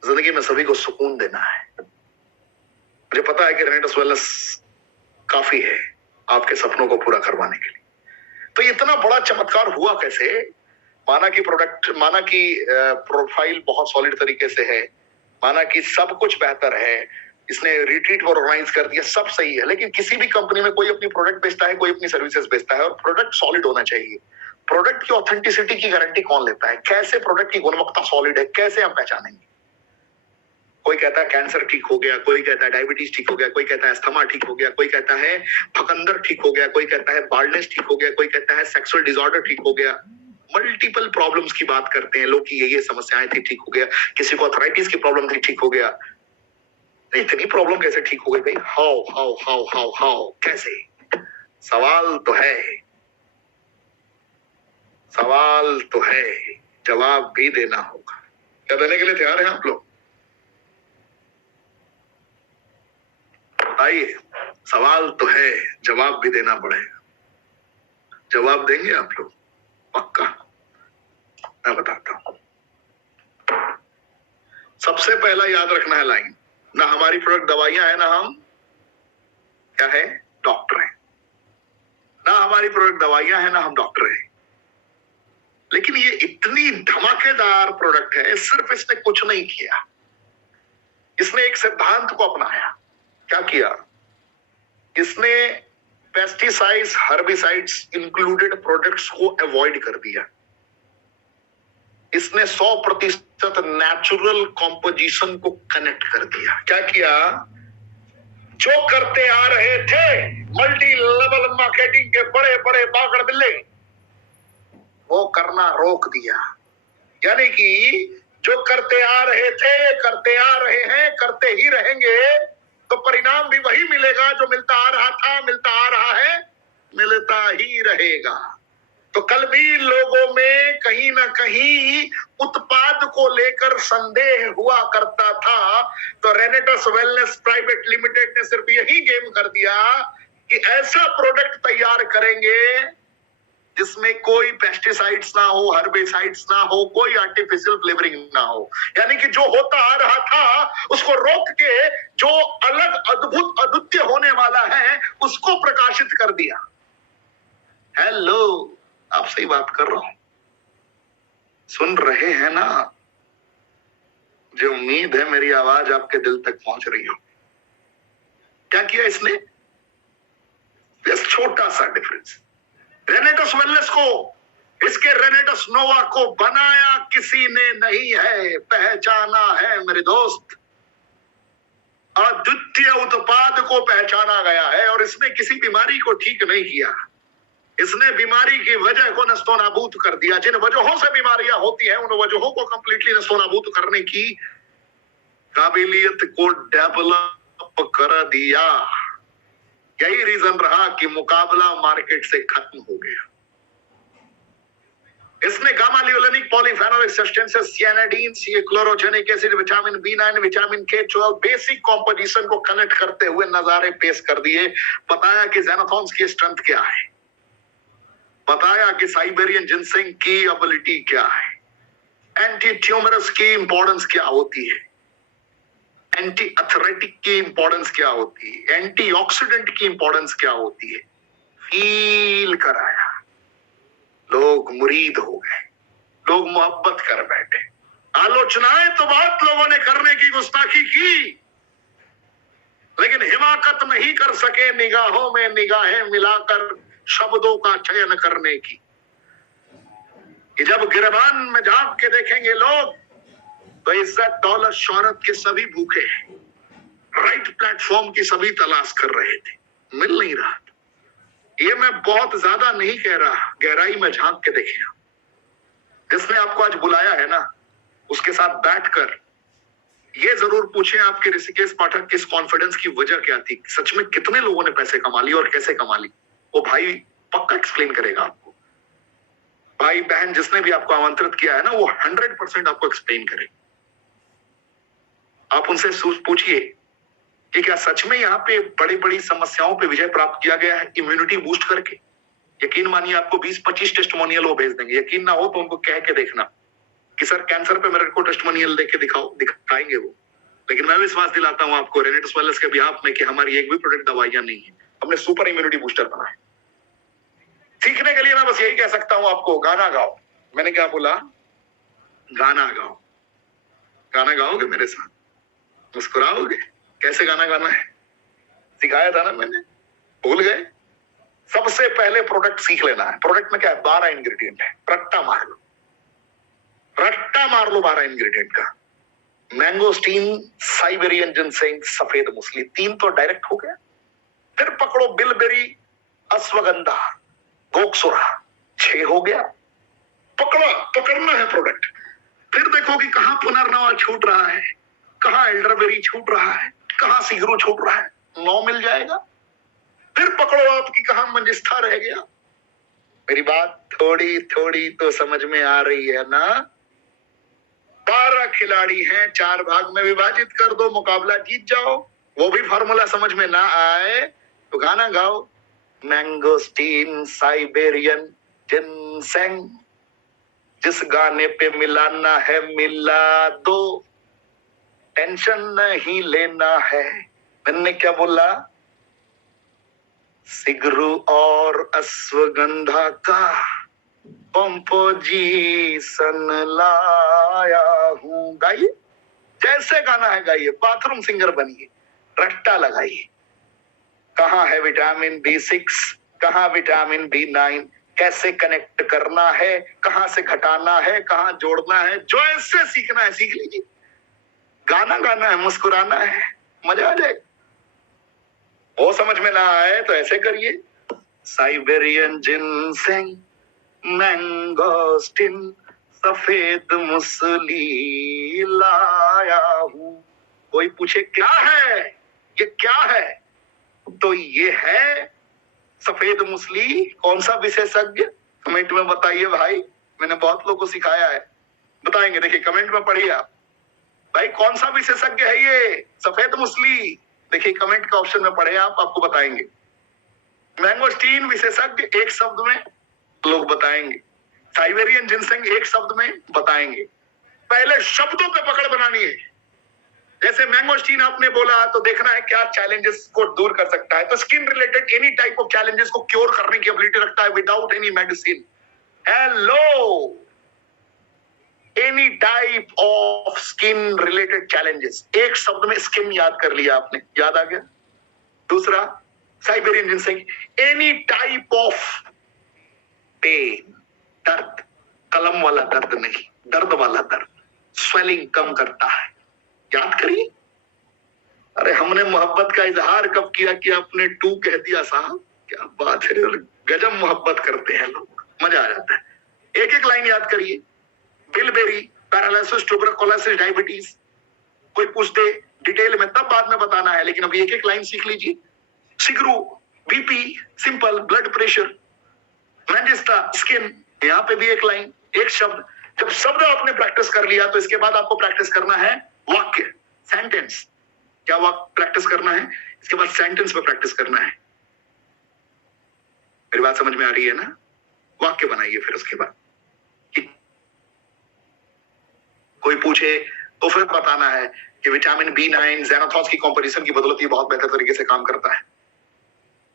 जिंदगी में सभी को सुकून देना है। मुझे पता है कि रेनेटस वेलनेस काफी है आपके सपनों को पूरा करवाने के लिए। तो इतना बड़ा चमत्कार हुआ कैसे? माना कि प्रोफाइल बहुत सॉलिड तरीके से है, माना कि सब कुछ बेहतर है, इसने रिट्रीट ऑर्गेनाइज कर दिया, सब सही है, लेकिन किसी भी कंपनी में कोई अपनी प्रोडक्ट बेचता है, कोई अपनी सर्विसेज बेचता है, और प्रोडक्ट सॉलिड होना चाहिए। प्रोडक्ट की ऑथेंटिसिटी की गारंटी कौन लेता है? कैसे प्रोडक्ट की गुणवत्ता सॉलिड है, कैसे हम पहचानेंगे? कोई कहता है कैंसर ठीक हो गया, कोई कहता है डायबिटीज ठीक हो गया, कोई कहता है अस्थमा ठीक हो गया, कोई कहता है भकंदर ठीक हो गया, कोई कहता है बाल्डनेस ठीक हो गया, कोई कहता है सेक्सुअल डिसऑर्डर ठीक हो गया। मल्टीपल प्रॉब्लम्स की बात करते हैं लोग कि ये समस्याएं थी, ठीक हो गया। किसी को अर्थराइटिस की प्रॉब्लम थी, ठीक हो गया। इतनी प्रॉब्लम कैसे ठीक हो गई भाई? How how how how how कैसे? सवाल तो है, सवाल तो है, जवाब भी देना होगा। क्या देने के लिए तैयार हैं आप लोग? बताइए। सवाल तो है, जवाब भी देना पड़ेगा। जवाब देंगे आप लोग? पक्का? मैं बताता हूं। सबसे पहला याद रखना है लाइन, ना हमारी प्रोडक्ट दवाइयां है, ना हम क्या है, डॉक्टर हैं। ना हमारी प्रोडक्ट दवाइयां है, ना हम डॉक्टर हैं। लेकिन ये इतनी धमाकेदार प्रोडक्ट है, सिर्फ इसने कुछ नहीं किया, इसने एक सिद्धांत को अपनाया। क्या किया इसने? पेस्टिसाइड्स, हर्बिसाइड्स इंक्लूडेड प्रोडक्ट्स को अवॉइड कर दिया। इसने 100% नेचुरल कॉम्पोजिशन को कनेक्ट कर दिया। क्या किया? जो करते आ रहे थे मल्टी लेवल मार्केटिंग के बड़े बड़े बागड़ बिल्ले, वो करना रोक दिया। यानी कि जो करते आ रहे थे, करते आ रहे हैं, करते ही रहेंगे, तो परिणाम भी वही मिलेगा जो मिलता आ रहा था, मिलता आ रहा है, मिलता ही रहेगा। तो कल भी लोगों में कहीं ना कहीं उत्पाद को लेकर संदेह हुआ करता था, तो रेनेटस वेलनेस प्राइवेट लिमिटेड ने सिर्फ यही गेम कर दिया कि ऐसा प्रोडक्ट तैयार करेंगे जिसमें कोई पेस्टिसाइड्स ना हो, हर्बिसाइड्स ना हो, कोई आर्टिफिशियल फ्लेवरिंग ना हो। यानी कि जो होता आ रहा था उसको रोक के जो अलग अद्भुत अद्वितीय होने वाला है उसको प्रकाशित कर दिया। हेलो, आपसे ही बात कर रहा हूं, सुन रहे हैं ना? मुझे उम्मीद है मेरी आवाज आपके दिल तक पहुंच रही हो। क्या किया इसने? बस छोटा सा डिफरेंस। रेनेटस वेलनेस को, इसके रेनेटस नोवा को बनाया किसी ने नहीं है, पहचाना है मेरे दोस्त। अद्वितीय उत्पाद को पहचाना गया है, और इसने किसी बीमारी को ठीक नहीं किया, इसने बीमारी की वजह को नस्तोनाबूद कर दिया। जिन वजहों से बीमारियां होती हैं उन वजहों को कंप्लीटली नस्तोनाबूद करने की काबिलियत को डेवलप कर दिया। यही रीजन रहा कि मुकाबला मार्केट से खत्म हो गया। इसने gamma linolenic polyphenolic substances, cyanidin, chlorogenic acid, vitamin B9, vitamin K12 basic composition को कनेक्ट करते हुए नजारे पेश कर दिए। बताया कि ज़ेनाथॉन्स की स्ट्रेंथ क्या है, बताया कि साइबेरियन जिनसिंग की एबिलिटी क्या है, एंटी ट्यूमरस की इंपॉर्टेंस क्या होती है, एंटी अथरेटिक की इंपॉर्टेंस क्या होती है, एंटीऑक्सीडेंट की इंपॉर्टेंस क्या होती है। फील कराया, लोग मुरीद हो गए, लोग मोहब्बत कर बैठे। आलोचनाएं तो बहुत लोगों ने करने की गुस्ताखी की, लेकिन हिमाकत नहीं कर सके निगाहों में निगाहें मिलाकर शब्दों का चयन करने की। कि जब गिरबान में झांक के देखेंगे लोग, तो इज्जत, दौलत, शोहरत के सभी भूखे हैं, राइट प्लेटफॉर्म की सभी तलाश कर रहे थे, मिल नहीं रहा था। ये मैं बहुत ज्यादा नहीं कह रहा, गहराई में झांक के देखिए। जिसने आपको आज बुलाया है ना, उसके साथ बैठकर ये जरूर पूछें आपके ऋषिकेश पाठक की इस कॉन्फिडेंस की वजह क्या थी, सच में कितने लोगों ने पैसे कमा लिए और कैसे कमा ली। वो भाई पक्का एक्सप्लेन करेगा आपको। भाई बहन जिसने भी आपको आमंत्रित किया है ना, वो 100% आपको एक्सप्लेन करे। आप उनसे पूछिए कि क्या सच में यहाँ पे बड़ी बड़ी समस्याओं पे विजय प्राप्त किया गया है इम्यूनिटी बूस्ट करके। यकीन मानिए आपको 20-25 टेस्टिमोनियल वो भेज देंगे। यकीन ना हो तो उनको कह के देखना कि सर कैंसर पे मेरे को टेस्टिमोनियल देके दिखाओ, दिखाएंगे वो। लेकिन मैं विश्वास दिलाता हूं आपको रेनेटस वेलनेस के बिहाफ में कि हमारी एक भी प्रोडक्ट दवाइयां नहीं है, हमने सुपर इम्यूनिटी बूस्टर बनाया। सीखने के लिए मैं बस यही कह सकता हूं आपको, गाना गाओ। मैंने क्या बोला? गाना गाओ। गाना गाओगे मेरे साथ? मुस्कुराओगे? कैसे गाना गाना है सिखाया था ना मैंने, भूल गए? सबसे पहले प्रोडक्ट सीख लेना है। प्रोडक्ट में क्या है? 12 इंग्रेडिएंट है। रट्टा मार लो, रट्टा मार लो 12 इंग्रेडिएंट का। मैंगोस्टीन, साइबेरियन जिनसेंग, सफेद मूसली, 3 तो डायरेक्ट हो गया। फिर पकड़ो बिलबेरी, अश्वगंधा, गोक्सुरा, 6 हो गया। पकड़ना है प्रोडक्ट। फिर देखो कि कहां पुनर्नवा छूट रहा है, कहां एल्डरबेरी छूट रहा है, कहां सिगरू छूट रहा है, 9 मिल जाएगा। फिर पकड़ो आपकी कहां मंजिस्था रह गया। मेरी बात थोड़ी थोड़ी तो समझ में आ रही है ना? 12 खिलाड़ी हैं, 4 भाग में विभाजित कर दो, मुकाबला जीत जाओ। वो भी फॉर्मूला समझ में ना आए तो गाना गाओ। मैंगोस्टीन, साइबेरियन, जिनसेंग, जिस गाने पे मिलाना है मिला दो, टेंशन नहीं लेना है। मैंने क्या बोला? सिगरू और अश्वगंधा का कंपोजिशन लाया हूं। गाइए, जैसे गाना है गाइए, बाथरूम सिंगर बनिए, रट्टा लगाइए। कहां है विटामिन B6, कहां विटामिन B9, कैसे कनेक्ट करना है, कहां से घटाना है, कहां जोड़ना है, जो ऐसे सीखना है सीख लीजिए। गाना गाना है, मुस्कुराना है, मजा आ जाएगा। वो समझ में ना आए तो ऐसे करिए। साइबेरियन जिनसेंग, मैंगोस्टीन, सफेद मूसली लाया हूं। कोई पूछे क्या है, ये क्या है, तो ये है सफेद मूसली। कौन सा विशेषज्ञ? कमेंट में बताइए भाई, मैंने बहुत लोगों को सिखाया है, बताएंगे। देखिए कमेंट में पढ़िए आप, भाई कौन सा विशेषज्ञ है ये सफेद मूसली? देखिए कमेंट का ऑप्शन में पढ़े आप, आपको बताएंगे। मैंगोस्टीन विशेषज्ञ एक शब्द में लोग बताएंगे, साइबेरियन जिनसेंग एक शब्द में बताएंगे। पहले शब्दों पे पकड़ बनानी है। जैसे मैंगोस्टीन आपने बोला तो देखना है क्या चैलेंजेस को दूर कर सकता है। तो skin related any type of challenges को क्योर करने की एबिलिटी रखता है without any medicine. Hello, any type of skin related challenges, एक शब्द में स्किन याद कर लिया आपने, याद आ गया। दूसरा Siberian ginseng, any type of pain, दर्द, कलम वाला दर्द नहीं, दर्द वाला दर्द, स्वेलिंग कम करता है, याद करिए। अरे हमने मोहब्बत का इजहार कब किया कि आपने 2 कह दिया साहब, क्या बात है। गजब मोहब्बत करते हैं लोग, मजा आ जाता है। एक एक लाइन याद करिए। Bilberry, paralysis, tuberculosis, diabetes. कोई पूछ दे डिटेल में तब बाद में बताना है, लेकिन अभी एक एक लाइन सीख लीजिए। सिगरू, बीपी, सिंपल, ब्लड प्रेशर, मैंजिस्टा, स्किन, यहाँ पे भी एक लाइन, एक शब्द। जब शब्द आपने प्रैक्टिस कर लिया तो इसके बाद आपको प्रैक्टिस करना है वाक्य, सेंटेंस। क्या वाक्य प्रैक्टिस करना है? इसके बाद सेंटेंस पे प्रैक्टिस करना है। मेरी बात समझ में आ रही है ना? वाक्य बनाइए फिर उसके बाद। कोई पूछे तो फिर बताना है कि विटामिन B9 ज़ैनाथॉस की कॉम्पोजिशन की बदौलत ये बहुत बेहतर तरीके से काम करता है,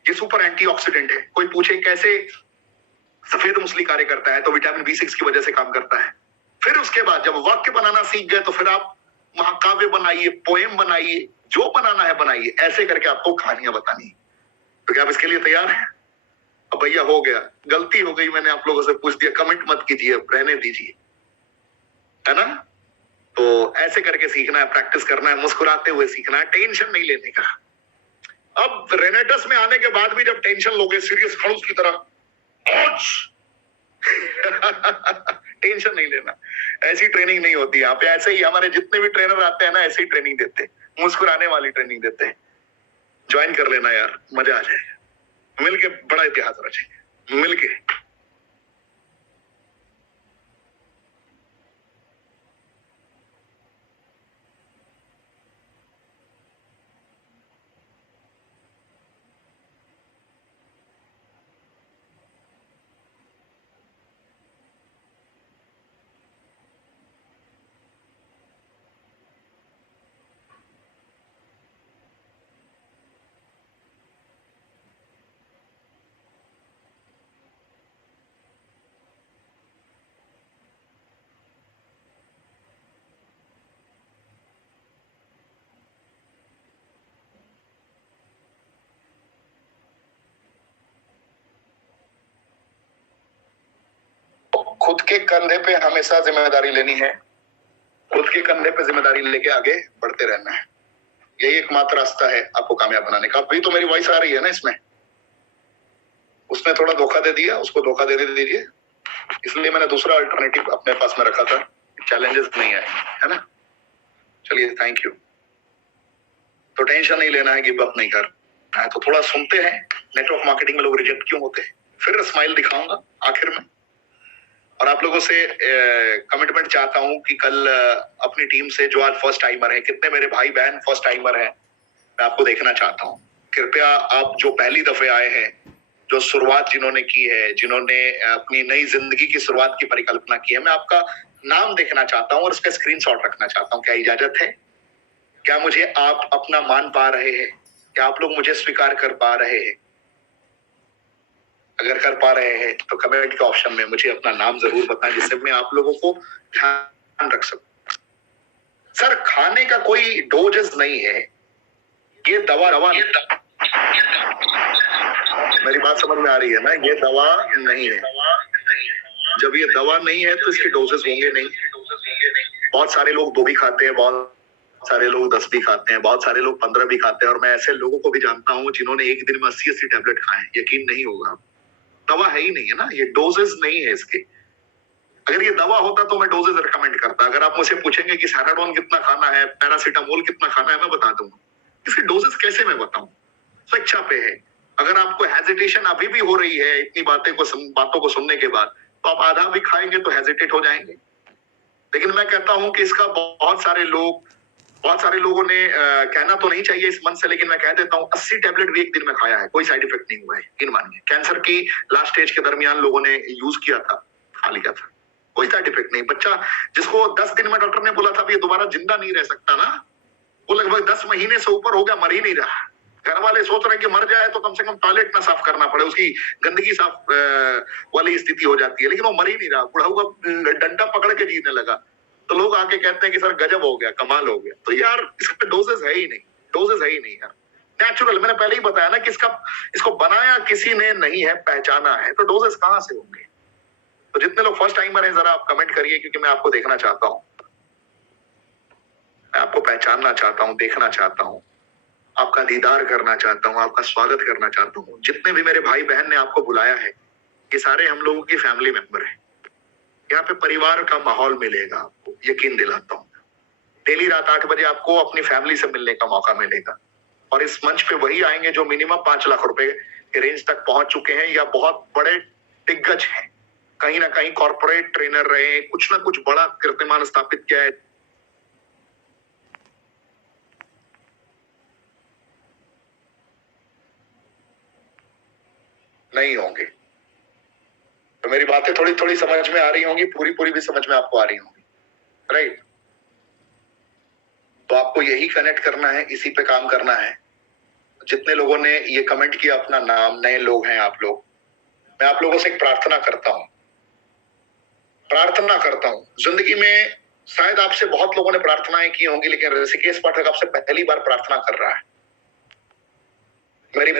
ये सुपर एंटीऑक्सीडेंट है। कोई पूछे कैसे सफेद मूसली कार्य करता है, तो विटामिन B6 की वजह से काम करता है। फिर उसके बाद जब वाक्य बनाना सीख गए तो फिर आप महाकाव्य बनाइए, पोएम बनाइए, जो बनाना है बनाइए। ऐसे करके आपको कहानियां बतानी है। तो क्या आप इसके लिए तैयार हैं? अब भैया हो गया, गलती हो गई, मैंने आप लोगों से पूछ दिया, कमेंट मत कीजिए, रहने दीजिए, है ना? तो ऐसे करके सीखना है, प्रैक्टिस करना है, मुस्कुराते हुए सीखना है, टेंशन नहीं लेने का। अब रेनेटस में आने के बाद भी जब टेंशन लोगे सीरियस खड़ूस की तरह, टेंशन नहीं लेना। ऐसी ट्रेनिंग नहीं होती यहाँ पे। ऐसे ही हमारे जितने भी ट्रेनर आते हैं ना, ऐसे ही ट्रेनिंग देते हैं, मुस्कुराने वाली ट्रेनिंग देते हैं। ज्वाइन कर लेना यार, मजा आ जाएगा, मिलके बड़ा इतिहास रचेंगे मिलके। खुद के कंधे पे हमेशा जिम्मेदारी लेनी है, खुद के कंधे पे जिम्मेदारी लेके आगे बढ़ते रहना है। यही एकमात्र रास्ता है आपको कामयाब बनाने का। अभी तो मेरी वॉइस आ रही है ना इसमें, उसने थोड़ा धोखा दे दिया, उसको धोखा दे दीजिए, इसलिए मैंने दूसरा अल्टरनेटिव अपने पास में रखा था। चैलेंजेस नहीं आए, है ना। चलिए, थैंक यू। तो टेंशन नहीं लेना है, गिव अप नहीं करना है। तो थोड़ा सुनते हैं नेटवर्क मार्केटिंग में लोग रिजेक्ट क्यों होते हैं, फिर स्माइल दिखाऊंगा आखिर में। और आप लोगों से कमिटमेंट चाहता हूं कि कल अपनी टीम से जो आज फर्स्ट टाइमर है, कितने मेरे भाई बहन फर्स्ट टाइमर हैं, मैं आपको देखना चाहता हूं। कृपया आप जो पहली दफे आए हैं, जो शुरुआत जिन्होंने की है, जिन्होंने अपनी नई जिंदगी की शुरुआत की परिकल्पना की है, मैं आपका नाम देखना चाहता हूं और उसका स्क्रीनशॉट रखना चाहता हूं। क्या इजाजत है? क्या मुझे आप अपना मान पा रहे हैं? क्या आप लोग मुझे स्वीकार कर पा रहे हैं? अगर कर पा रहे हैं तो कमेंट के ऑप्शन में मुझे अपना नाम जरूर बताएं, जिससे मैं आप लोगों को ध्यान रख सकूं। सर, खाने का कोई डोजेस नहीं है, ये दवा मेरी बात समझ में आ रही है ना? ये दवा नहीं है। जब ये दवा नहीं है तो इसके डोजेस होंगे नहीं। बहुत सारे लोग 2 भी खाते हैं, बहुत सारे लोग 10 भी खाते हैं, बहुत सारे लोग 15 भी खाते हैं, और मैं ऐसे लोगों को भी जानता हूं जिन्होंने एक दिन में 80-80 टैबलेट खाए। यकीन नहीं होगा, दवा है ही नहीं है ना, ये डोजेस नहीं है इसके। अगर ये दवा होता तो मैं डोजेस रिकमेंड करता। अगर आप मुझसे पूछेंगे कि सैराडोन कितना खाना है, पैरासीटामोल कितना खाना है, मैं बता दूंगा। इसके डोजेस कैसे मैं बताऊं? स्वेच्छा पे है। अगर आपको हेजिटेशन अभी भी हो रही है इतनी बातों को सुनने के बाद, तो आप आधा भी खाएंगे तो हेजिटेट हो जाएंगे। लेकिन मैं कहता हूं कि इसका बहुत सारे लोगों ने कहना तो नहीं चाहिए इस मन से, लेकिन मैं कह देता हूं 80 टैबलेट भी एक दिन में खाया है, कोई साइड इफेक्ट नहीं हुआ है, यकीन मानिए। कैंसर की लास्ट स्टेज के दरमियान लोगों ने यूज किया था, खा लिया था, कोई साइड इफेक्ट नहीं। बच्चा जिसको 10 दिन में डॉक्टर ने बोला था ये दोबारा जिंदा नहीं रह सकता ना, वो लगभग 10 महीने से ऊपर हो गया, मर ही नहीं रहा। घर वाले सोच रहे हैं कि मर जाए तो कम से कम टॉयलेट ना साफ करना पड़े, उसकी गंदगी साफ वाली स्थिति हो जाती है, लेकिन वो मर ही नहीं रहा, बुढ़ा हुआ डंडा पकड़ के जीने लगा। तो लोग आके कहते हैं कि सर गजब हो गया, कमाल हो गया। तो यार इसका डोजेस है ही नहीं, डोजेस है ही नहीं यार। नेचुरल, मैंने पहले ही बताया ना कि इसको बनाया किसी ने नहीं है, पहचाना है, तो डोजेस कहां से होंगे? तो जितने लोग फर्स्ट टाइमर हैं जरा आप कमेंट करिए, क्योंकि मैं आपको देखना चाहता हूं, मैं आपको पहचानना चाहता हूं, देखना चाहता हूं, आपका दीदार करना चाहता हूं, आपका स्वागत करना चाहता हूं। जितने भी मेरे भाई बहन ने आपको बुलाया है, ये सारे हम लोगों की फैमिली मेंबर हैं। यहाँ पे परिवार का माहौल मिलेगा आपको, यकीन दिलाता हूं। डेली रात 8 बजे आपको अपनी फैमिली से मिलने का मौका मिलेगा, और इस मंच पे वही आएंगे जो मिनिमम 5 लाख रुपए के रेंज तक पहुंच चुके हैं या बहुत बड़े दिग्गज हैं, कहीं ना कहीं कॉर्पोरेट ट्रेनर रहे, कुछ ना कुछ बड़ा कीर्तिमान स्थापित किया है। नहीं होंगे तो मेरी बातें थोड़ी थोड़ी समझ में आ रही होंगी, पूरी पूरी भी समझ में आपको आ रही होंगी, राइट? तो आपको यही कनेक्ट करना है, इसी पे काम करना है। जितने लोगों ने ये कमेंट किया अपना नाम, नए लोग हैं आप लोग, मैं आप लोगों से एक प्रार्थना करता हूं। जिंदगी में शायद आपसे बहुत लोगों ने प्रार्थनाएं की होंगी, लेकिन ऋषिकेश पाठक आपसे पहली बार प्रार्थना कर रहा है। मेरी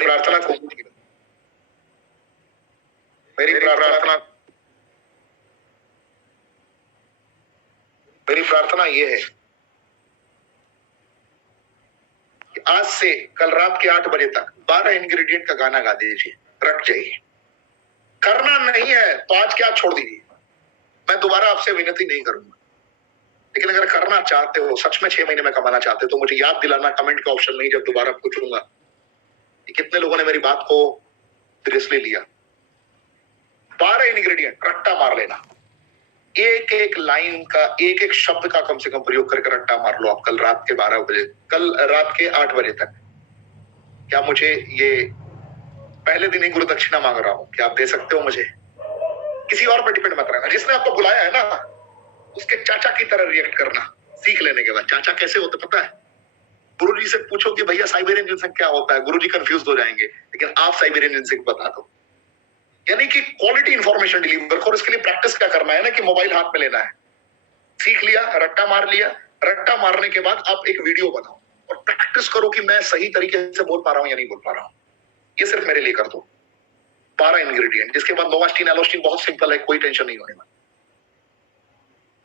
प्रार्थना ये है कि आज से कल रात के 8 बजे तक 12 इंग्रेडिएंट का गाना गा दीजिए, रट जाइए। करना नहीं है तो आज क्या छोड़ दीजिए। मैं दोबारा आपसे विनती नहीं करूंगा, लेकिन अगर करना चाहते हो, सच में 6 महीने में कमाना चाहते हो, तो मुझे याद दिलाना कमेंट का ऑप्शन नहीं जब दोबारा पूछूंगा कि कितने लोगों ने मेरी बात को सीरियसली लिया। 12 इंग्रेडिएंट रट्टा मार लेना, एक एक लाइन का, एक एक शब्द का कम से कम प्रयोग करके रट्टा मार लो आप कल रात के 12 बजे, कल रात के 8 बजे तक। क्या मुझे ये पहले दिन ही गुरु दक्षिणा मांग रहा हूं, क्या आप दे सकते हो मुझे? किसी और पर डिपेंड मत रहना। जिसने आपको बुलाया है ना, उसके चाचा की तरह रिएक्ट करना सीख लेने के बाद। चाचा कैसे होते पता है? गुरुजी से पूछो कि भैया साइबेरियन जिनसेक क्या होता है, गुरुजी कंफ्यूज हो जाएंगे, लेकिन आप साइबेरियन जिनसेक बता दो। यानी कि क्वालिटी इंफॉर्मेशन डिलीवर करो। इसके लिए प्रैक्टिस क्या करना है ना, कि मोबाइल हाथ में लेना है, सीख लिया, रट्टा मार लिया, रट्टा मारने के बाद आप एक वीडियो बनाओ और प्रैक्टिस करो कि मैं सही तरीके से बोल पा रहा हूं या नहीं बोल पा रहा हूं। ये सिर्फ मेरे लिए कर दो। 12 इंग्रेडिएंट, जिसके बाद नोवास्टिन एलोस्टिन बहुत सिंपल है, कोई टेंशन नहीं होने वाली।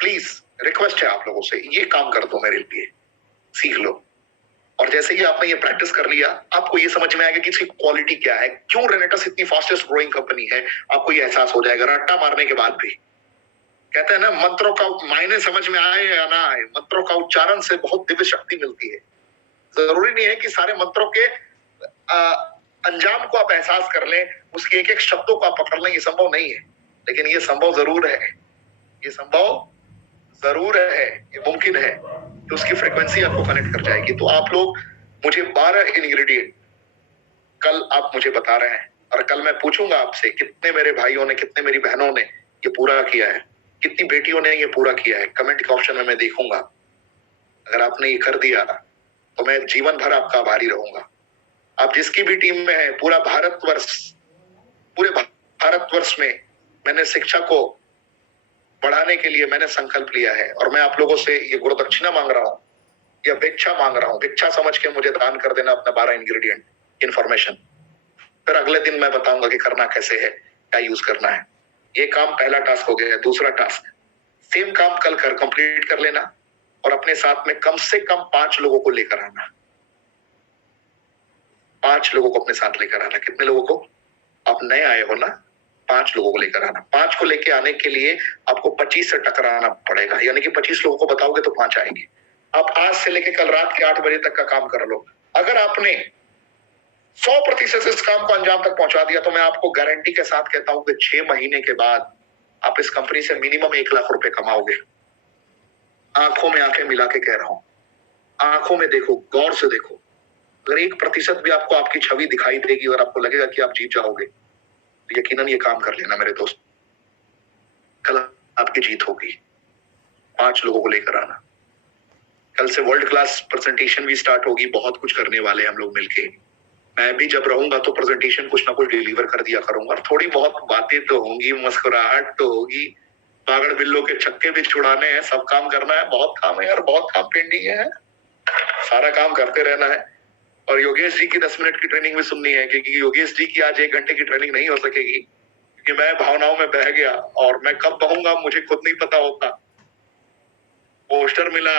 प्लीज रिक्वेस्ट है आप लोगों से, ये काम कर दो मेरे लिए, सीख लो। और जैसे ही आपने ये प्रैक्टिस कर लिया, आपको ये समझ में आएगा कि इसकी क्वालिटी क्या है, क्यों रेनेटस इतनी फास्टेस्ट ग्रोइंग कंपनी है। आपको ये एहसास हो जाएगा रट्टा मारने के बाद भी। कहते हैं ना, मंत्रों का मायने समझ में आए या ना आए, मंत्रों का उच्चारण से बहुत दिव्य शक्ति मिलती है। जरूरी नहीं है कि सारे मंत्रों के अंजाम को आप एहसास कर लें, उसके एक एक शब्दों को आप पकड़ लें, ये संभव नहीं है। लेकिन ये संभव जरूर है, ये संभव जरूर है, ये मुमकिन है कि उसकी फ्रीक्वेंसी आपको कनेक्ट कर जाएगी। तो आप लोग मुझे 12 इंग्रेडिएंट कल आप मुझे बता रहे हैं, और कल मैं पूछूंगा आपसे कितने मेरे भाइयों ने, कितने मेरी बहनों ने ये पूरा किया है, कितनी बेटियों ने ये पूरा किया है। कमेंट के ऑप्शन में मैं देखूंगा। अगर आपने ये कर दिया तो मैं जीवन भर आपका आभारी रहूंगा। आप जिसकी भी टीम में है, पूरे भारतवर्ष में मैंने शिक्षा को बढ़ाने के लिए मैंने संकल्प लिया है, और मैं आप लोगों से ये गुरु दक्षिणा मांग रहा हूं या भिक्षा मांग रहा हूं। भिक्षा समझ के मुझे दान कर देना अपना 12 इंग्रेडिएंट इंफॉर्मेशन। फिर अगले दिन मैं बताऊंगा कि करना कैसे है, क्या यूज करना है। ये काम पहला टास्क हो गया। दूसरा टास्क, सेम काम कल कर कंप्लीट कर लेना, और अपने साथ में कम से कम 5 लोगों को लेकर आना। 5 लोगों को अपने साथ लेकर आना। कितने लोगों को? आप नए आए हो ना, 5 लोगों को लेकर आना। 5 को लेकर आने के लिए आपको 25 से टकराना पड़ेगा, यानी कि 25 लोगों को बताओगे तो 5 आएंगे। आप आज से लेकर कल रात के 8 बजे तक का काम कर लो। अगर आपने 100% इस काम को अंजाम तक पहुंचा दिया, तो मैं आपको गारंटी के साथ कहता हूं कि 6 महीने के बाद आप इस कंपनी से मिनिमम 1 लाख रुपए कमाओगे। आंखों में आंखें मिला के कह रहा हूं, आंखों में देखो, गौर से देखो। अगर 1% भी आपको आपकी छवि दिखाई देगी और आपको लगेगा कि आप जीत जाओगे, तो यकीनन ये काम कर लेना मेरे दोस्त, कल आपकी जीत होगी। 5 लोगों को लेकर आना। कल से वर्ल्ड क्लास प्रेजेंटेशन भी स्टार्ट होगी, बहुत कुछ करने वाले हम लोग मिलके। मैं भी जब रहूंगा तो प्रेजेंटेशन कुछ ना कुछ डिलीवर कर दिया करूंगा। थोड़ी बहुत बातें तो होंगी, मुस्कुराहट तो होगी, बागड़ बिल्लो के छक्के भी छुड़ाने हैं, सब काम करना है। बहुत काम है यार, बहुत काम पेंडिंग है, सारा काम करते रहना है। और योगेश जी की 10 मिनट की ट्रेनिंग भी सुननी है, क्योंकि योगेश जी की आज 1 घंटे की ट्रेनिंग नहीं हो सकेगी, क्योंकि मैं भावनाओं में बह गया, और मैं कब बहूंगा मुझे खुद नहीं पता होता। पोस्टर मिला,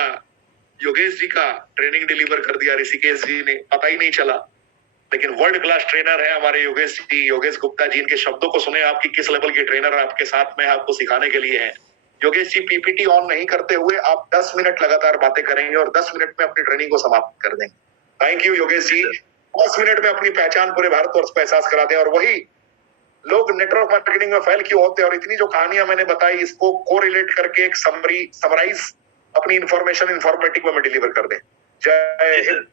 योगेश जी का ट्रेनिंग डिलीवर कर दिया ऋषिकेश जी ने, पता ही नहीं चला। लेकिन वर्ल्ड क्लास ट्रेनर है हमारे योगेश जी, योगेश गुप्ता जी। इनके शब्दों को सुने आप कि किस लेवल के ट्रेनर आपके साथ में आपको सिखाने के लिए हैं। योगेश जी पीपीटी ऑन नहीं करते हुए आप 10 मिनट लगातार बातें करेंगे और 10 मिनट में अपनी ट्रेनिंग को समाप्त कर देंगे। Thank you Yogesh ji. 10 minute में अपनी पहचान पूरे भारतवर्ष को एहसास करा दें। और वही लोग नेटवर्क मार्केटिंग में फेल क्यों होते हैं, और इतनी जो कहानियां मैंने बताई, इसको कोरिलेट करके एक समराइज अपनी इंफॉर्मेशन इंफॉर्मेटिक में डिलीवर कर दें। जय हिंद।